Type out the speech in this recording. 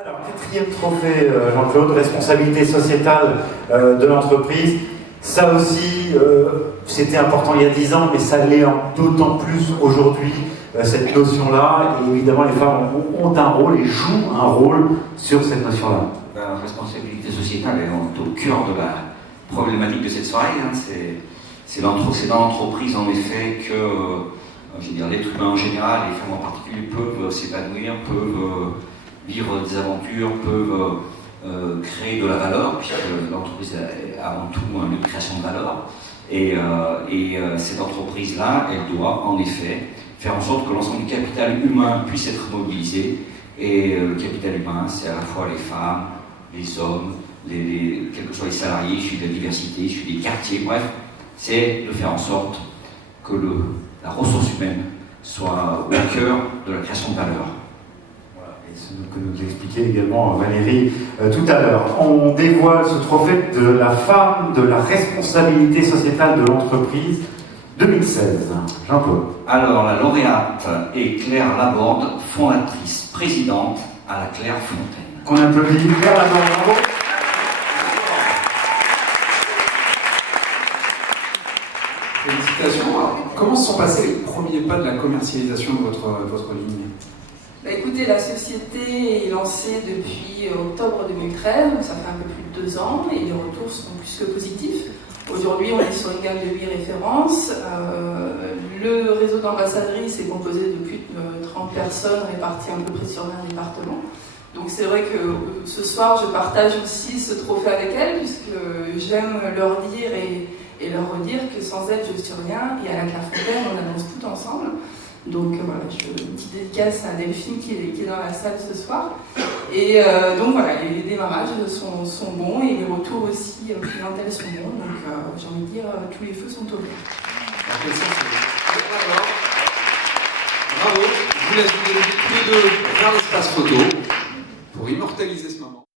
Alors, quatrième trophée, Jean-Claude, responsabilité sociétale de l'entreprise. Ça aussi, c'était important il y a 10 ans, mais ça l'est d'autant plus aujourd'hui, cette notion-là. Et évidemment, les femmes ont un rôle et jouent un rôle sur cette notion-là. La responsabilité sociétale est au cœur de la problématique de cette soirée. Hein. C'est dans l'entreprise, en effet, que l'être humain en général, les femmes en particulier, peuvent s'épanouir, peuvent vivre des aventures, peuvent créer de la valeur, puisque l'entreprise est avant tout un lieu de création de valeur. Et cette entreprise-là, elle doit en effet faire en sorte que l'ensemble du capital humain puisse être mobilisé. Et le capital humain, c'est à la fois les femmes, les hommes, quels que soient les salariés, issus de la diversité, issus des quartiers, bref, c'est de faire en sorte que la ressource humaine soit au cœur de la création de valeur. Ce que nous expliquait également Valérie tout à l'heure. On dévoile ce trophée de la femme de la responsabilité sociétale de l'entreprise 2016. Jean-Claude. Alors, la lauréate est Claire Laborde, fondatrice, présidente à la Claire Fontaine. Qu'on applaudit. Claire Laborde, bravo. Félicitations. Alors, comment se sont passés les premiers pas de la commercialisation de votre ligne? Écoutez, la société est lancée depuis octobre 2013, donc ça fait un peu plus de 2 ans, et les retours sont plus que positifs. Aujourd'hui, on est sur une gamme de 8 références. Le réseau d'ambassadrices est composé de plus de 30 personnes réparties à peu près sur 20 départements. Donc c'est vrai que ce soir, je partage aussi ce trophée avec elles, puisque j'aime leur dire et leur redire que sans elles, je ne suis rien, et à la Clairefontaine, on avance tout ensemble. Donc voilà, je fais une petite dédicace à Delphine qui est dans la salle ce soir. Et donc voilà, les démarrages sont bons et les retours aussi clientèle sont bons. Donc j'ai envie de dire, tous les feux sont au vert. Bravo, je vous laisse vous diriger tous les deux vers l'espace photo pour immortaliser ce moment.